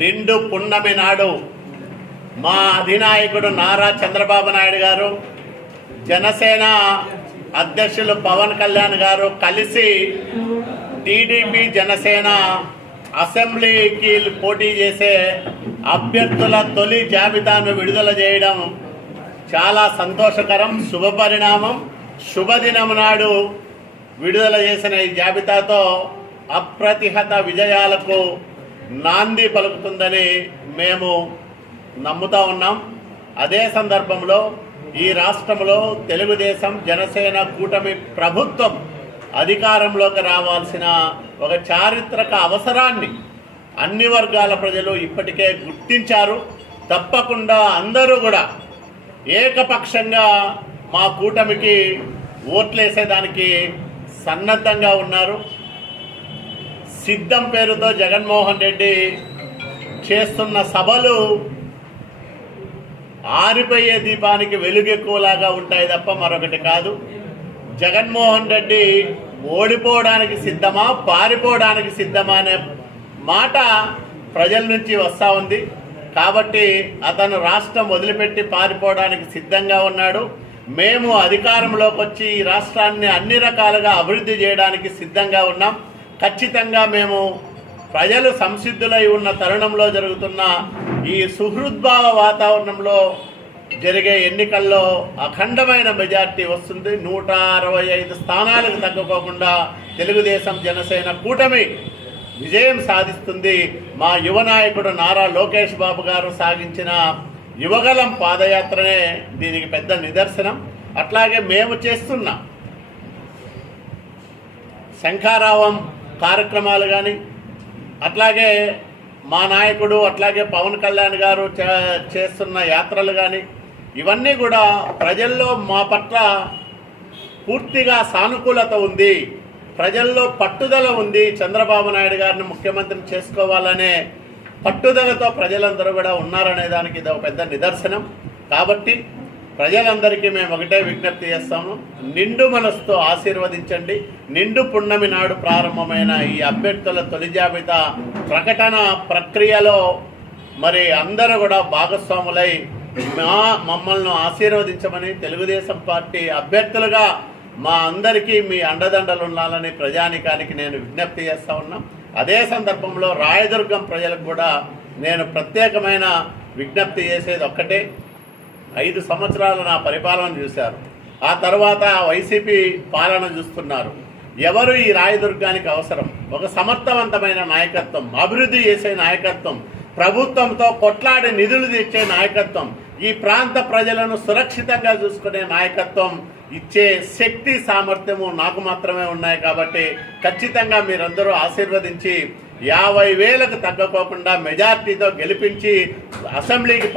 నిండు పున్నమి నాడు మా అధినాయకుడు నారా చంద్రబాబు నాయుడు గారు, జనసేన అధ్యక్షులు పవన్ కళ్యాణ్ గారు కలిసి టీడీపీ జనసేన అసెంబ్లీకి పోటీ చేసే అభ్యర్థుల తొలి జాబితాను విడుదల చేయడం చాలా సంతోషకరం, శుభపరిణామం. శుభదినం నాడు విడుదల చేసిన ఈ జాబితాతో అప్రతిహత విజయాలకు నాంది పలుకుతుందని మేము నమ్ముతా ఉన్నాం. అదే సందర్భంలో ఈ రాష్ట్రంలో తెలుగుదేశం జనసేన కూటమి ప్రభుత్వం అధికారంలోకి రావాల్సిన ఒక చారిత్రక అవసరాన్ని అన్ని వర్గాల ప్రజలు ఇప్పటికే గుర్తించారు. తప్పకుండా అందరూ కూడా ఏకపక్షంగా మా కూటమికి ఓట్లేసేదానికి సన్నద్ధంగా ఉన్నారు. సిద్ధం పేరుతో జగన్మోహన్ రెడ్డి చేస్తున్న సభలు ఆరిపోయే దీపానికి వెలుగెక్కువలాగా ఉంటాయి తప్ప మరొకటి కాదు. జగన్మోహన్ రెడ్డి ఓడిపోవడానికి సిద్ధమా, పారిపోవడానికి సిద్ధమా అనే మాట ప్రజల నుంచి వస్తూ ఉంది. కాబట్టి అతను రాష్ట్రం వదిలిపెట్టి పారిపోవడానికి సిద్ధంగా ఉన్నాడు. మేము అధికారంలోకి వచ్చి ఈ రాష్ట్రాన్ని అన్ని రకాలుగా అభివృద్ధి చేయడానికి సిద్ధంగా ఉన్నాం. ఖచ్చితంగా మేము ప్రజలు సంసిద్ధులై ఉన్న తరుణంలో జరుగుతున్న ఈ సుహృద్భావ వాతావరణంలో జరిగే ఎన్నికల్లో అఖండమైన మెజార్టీ వస్తుంది. 165 స్థానాలకు తగ్గుకోకుండా తెలుగుదేశం జనసేన కూటమి విజయం సాధిస్తుంది. మా యువ నాయకుడు నారా లోకేష్ బాబు గారు సాగించిన యువగలం పాదయాత్రనే దీనికి పెద్ద నిదర్శనం. అట్లాగే మేము చేస్తున్న శంఖారావం కార్యక్రమాలు కానీ, అట్లాగే మా నాయకుడు అట్లాగే పవన్ కళ్యాణ్ గారు చేస్తున్న యాత్రలు కానీ, ఇవన్నీ కూడా ప్రజల్లో మా పట్ల పూర్తిగా సానుకూలత ఉంది, ప్రజల్లో పట్టుదల ఉంది. చంద్రబాబు నాయుడు గారిని ముఖ్యమంత్రిని చేసుకోవాలనే పట్టుదలతో ప్రజలందరూ కూడా ఉన్నారనే దానికి ఇది ఒక పెద్ద నిదర్శనం. కాబట్టి ప్రజలందరికీ మేము ఒకటే విజ్ఞప్తి చేస్తాము, నిండు మనసుతో ఆశీర్వదించండి. నిండు పున్నమి నాడు ప్రారంభమైన ఈ అభ్యర్థుల తొలి జాబితా ప్రకటన ప్రక్రియలో మరి అందరూ కూడా భాగస్వాములై మమ్మల్ని ఆశీర్వదించమని, తెలుగుదేశం పార్టీ అభ్యర్థులుగా మా అందరికీ మీ అండదండలు ఉండాలని ప్రజానికానికి నేను విజ్ఞప్తి చేస్తూ ఉన్నాం. అదే సందర్భంలో రాయదుర్గం ప్రజలకు కూడా నేను ప్రత్యేకమైన విజ్ఞప్తి చేసేది ఒక్కటే, 5 సంవత్సరాలు నా పరిపాలన చూశారు, ఆ తర్వాత వైసీపీ పాలన చూస్తున్నారు. ఎవరు ఈ రాయదుర్గానికి అవసరం? ఒక సమర్థవంతమైన నాయకత్వం, అభివృద్ధి చేసే నాయకత్వం, ప్రభుత్వంతో కొట్లాడి నిధులు తెచ్చే నాయకత్వం, ఈ ప్రాంత ప్రజలను సురక్షితంగా చూసుకునే నాయకత్వం ఇచ్చే శక్తి సామర్థ్యము నాకు మాత్రమే ఉన్నాయి. కాబట్టి ఖచ్చితంగా మీరందరూ ఆశీర్వదించి 50,000కు తగ్గకోకుండా మెజార్టీతో గెలిపించి అసెంబ్లీకి